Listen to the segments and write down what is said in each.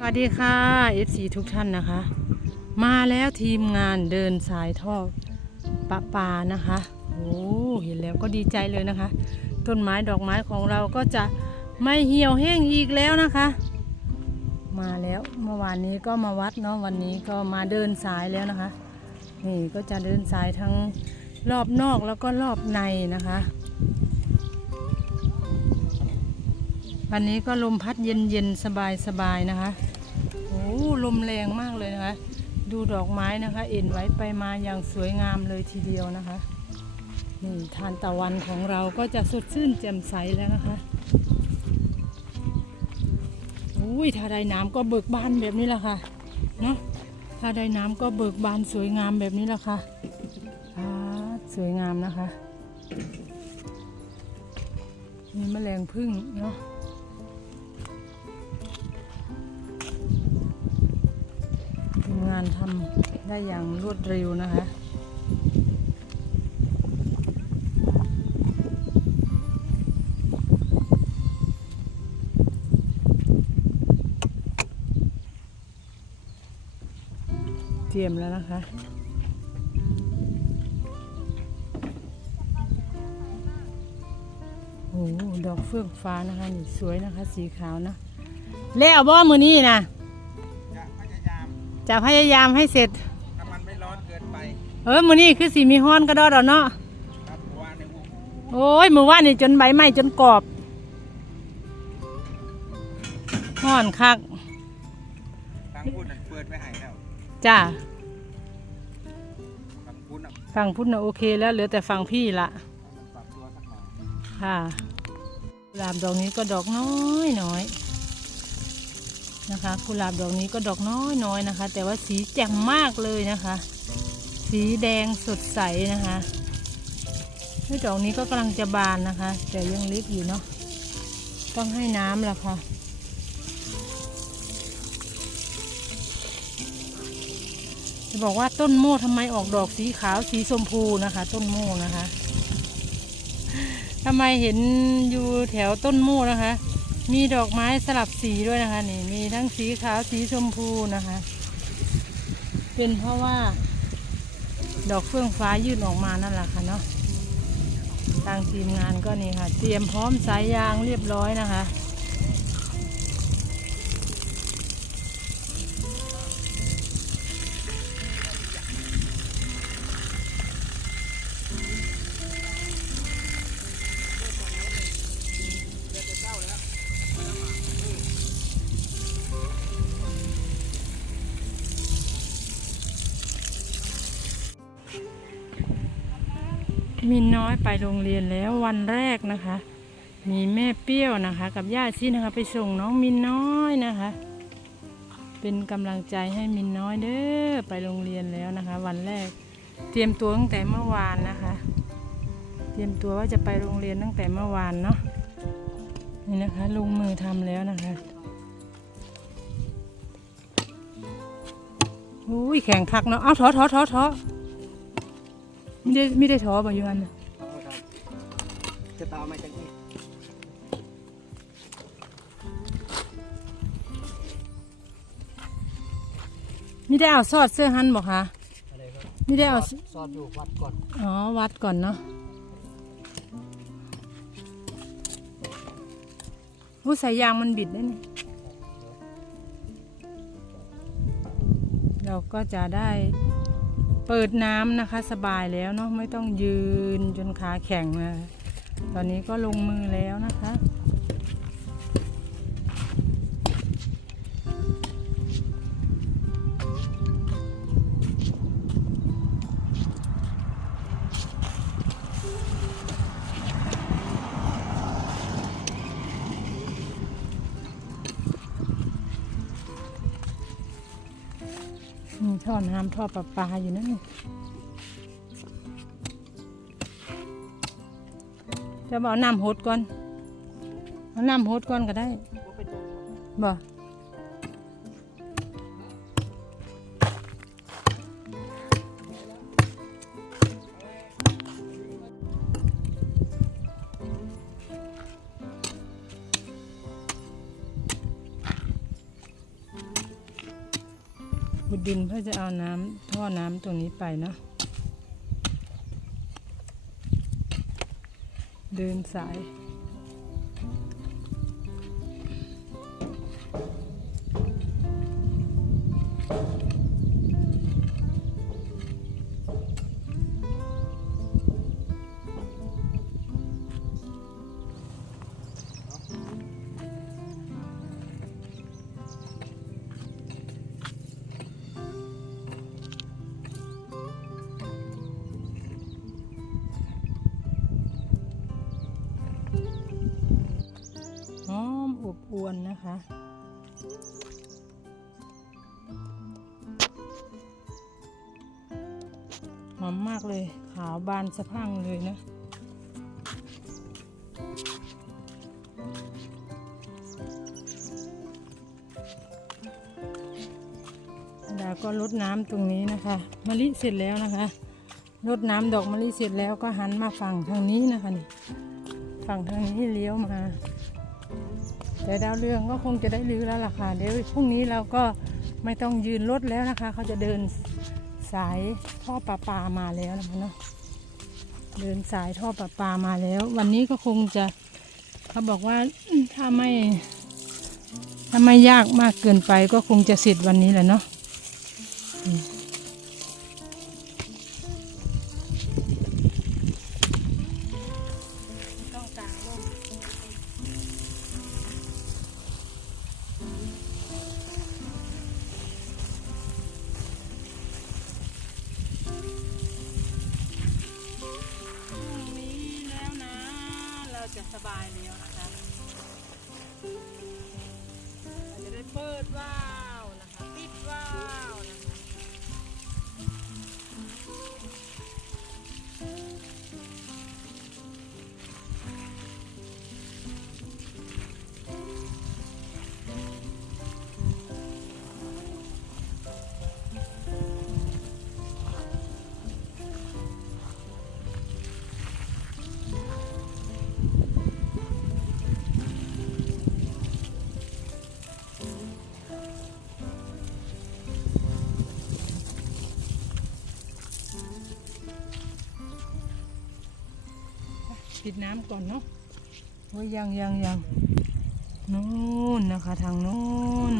สวัสดีค่ะ FC ทุกท่านนะคะ มาแล้วทีมงานเดินสายท่อปะปานะคะโอ้เห็นแล้วก็ดีใจเลยนะคะ ต้นไม้ดอกไม้ของเราก็จะไม่เหี่ยวแห้งอีกแล้วนะคะ มาแล้วเมื่อวานนี้ก็มาวัดเนาะวันนี้ก็มาเดินสายแล้วนะคะ นี่ก็จะเดินสายทั้งรอบนอกแล้วก็รอบในนะคะ วันนี้ก็ลมพัดเย็นเย็นสบายๆนะคะ ลมแรงมากเลยนะคะ ดูดอกไม้นะคะ เอ็นไว้ไปมาอย่างสวยงามเลยทีเดียวนะคะ นี่ทานตะวันของเราก็จะสดชื่นแจ่มใสแล้วนะคะอุ้ยถ้าได้น้ำก็เบิกบานแบบนี้แหละค่ะเนาะถ้าได้น้ำก็เบิกบานสวยงามแบบนี้แหละค่ะอ่าสวยงามนะคะ มีแมลงพึ่งเนาะานทำได้อย่างรวดเร็วนะคะเตรียมแล้วนะคะ โอ้ดอกเฟื่องฟ้านะคะนี่สวยนะคะ สีขาวนะ แล้วบ่มือนี้นะ จะพยายามให้เสร็จ ถ้ามันไม่ร้อนเกินไปเออมือนี้คือสีมีฮ้อนก็ดอดเอาเนาะ ครับเพราะว่าในวงโอ้ยมือว่านนี่จนใบไม้จนกรอบฮ้อนคักทางพูดน่ะเปิดไว้ให้แล้วจ้าทางพูดน่ะฝั่งพุทธนะโอเคแล้วเหลือแต่ฝั่งพี่ละปรับตัวสักหน่อย ค่ะกุหลาบดอกนี้ก็ดอกน้อยน้อย นะคะกุหลาบดอกนี้ก็ดอกน้อยน้อยนะคะ แต่ว่าสีแจ่มมากเลยนะคะ สีแดงสดใสนะคะดอกนี้ก็กำลังจะบานนะคะ แต่ยังเล็กอยู่เนาะต้องให้น้ำละค่ะจะบอกว่าต้นโม่ทำไมออกดอกสีขาวสีชมพูนะคะ ต้นโม่นะคะทำไมเห็นอยู่แถวต้นโม่นะคะ มีดอกไม้สลับสีด้วยนะคะ นี่มีทั้งสีขาวสีชมพูนะคะ เป็นเพราะว่า ดอกเฟื่องฟ้ายื่นออกมานั่นแหละค่ะเนาะทางทีมงานก็นี่ค่ะ เตรียมพร้อมสายยางเรียบร้อยนะคะ มินน้อยไปโรงเรียนแล้ววันแรกนะคะ มีแม่เปี้ยวนะคะ กับย่าชีนะคะ ไปส่งน้องมินน้อยนะคะ เป็นกำลังใจให้มินน้อยเด้อไปโรงเรียนแล้วนะคะ วันแรกเตรียมตัวตั้งแต่เมื่อวานนะคะ เตรียมตัวว่าจะไปโรงเรียนตั้งแต่เมื่อวานเนาะนี่นะคะลงมือทำแล้วนะคะอุ้ยแข็งคักเนาะเอาทอทอทอทอ ไม่ได้ไม่ได้ท้อป่ะยูฮันน่ะจะตามมาจากนี้ไม่ได้เอาซอดเสื้อฮันบอกคะอะไรครับไม่ได้เอาซอดอยู่วัดก่อน อ๋อ วัดก่อนเนาะผู้สายยางมันบิดได้นี่เราก็จะได้ เปิดน้ำนะคะสบายแล้วเนาะไม่ต้องยืนจนขาแข็งนะตอนนี้ก็ลงมือแล้วนะคะ มีท่อน้ำท่อประปาอยู่นั่นนี่จะบอกเอาน้ำหดก่อน เอาน้ำหดก่อนก็ได้บ่ ดินเพื่อจะเอาน้ำท่อน้ำตรงนี้ไปเนาะเดินสาย วนนะคะ หอมมากเลย ขาวบานสะพังเลยนะดาก็ลดน้ำตรงนี้นะคะมะลิเสร็จแล้วนะคะลดน้ำดอกมะลิเสร็จแล้วก็หันมาฝั่งทางนี้นะคะนี่ฝั่งทางนี้เลี้ยวมา แต่ดาวเรืองก็คงจะได้รื้อแล้วล่ะค่ะเดี๋ยวพรุ่งนี้เราก็ไม่ต้องยืนรถแล้วนะคะ เขาจะเดินสายท่อประปามาแล้วนะคะเนาะเดินสายท่อประปามาแล้ว วันนี้ก็คงจะเขาบอกว่าถ้าไม่ถ้าไม่ยากมากเกินไปก็คงจะเสร็จวันนี้แหละเนาะ ปิดน้ำก่อนเนาะโอ้ยยังยังยังนู่นนะคะ ทางนู้น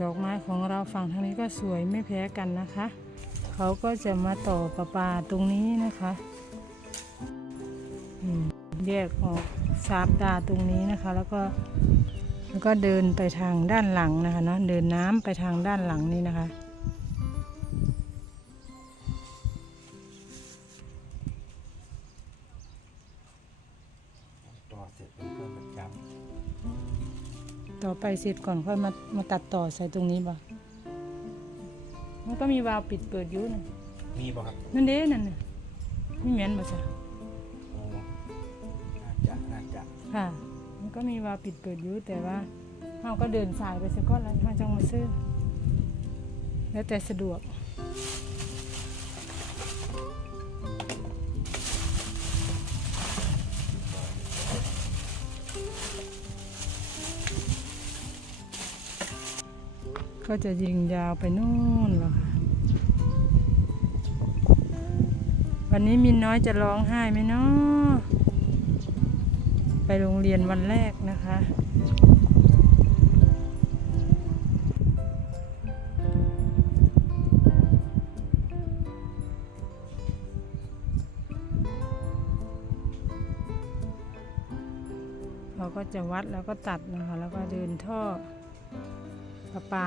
ดอกไม้ของเราฝั่งทางนี้ก็สวยไม่แพ้กันนะคะ เขาก็จะมาต่อประปาตรงนี้นะคะแยกออกสาบตาตรงนี้นะคะ แล้วก็แล้วก็เดินไปทางด้านหลังนะคะเนาะเดินน้ำไปทางด้านหลังนี้นะคะ ไปเสร็จก่อนค่อยมามาตัดต่อใส่ตรงนี้บ่มันก็มีวาล์วปิดเปิดอยู่นะำมีบ่ครับนั่นเด้นั่นน่ะนี่แม่นบ่จ้ะโอ้น่าจะน่าจะค่ะ มันก็มีวาล์วปิดเปิดอยู่แต่ว่าเราก็เดินสายไปสักก้อนแล้วเราจังมาซื้อแล้วแต่สะดวก ก็จะยิงยาวไปนู่นแล้วค่ะ วันนี้มินน้อยจะร้องไห้ไหมเนาะไปโรงเรียนวันแรกนะคะเราก็จะวัดแล้วก็ตัดนะคะ แล้วก็เดินท่อ ประปา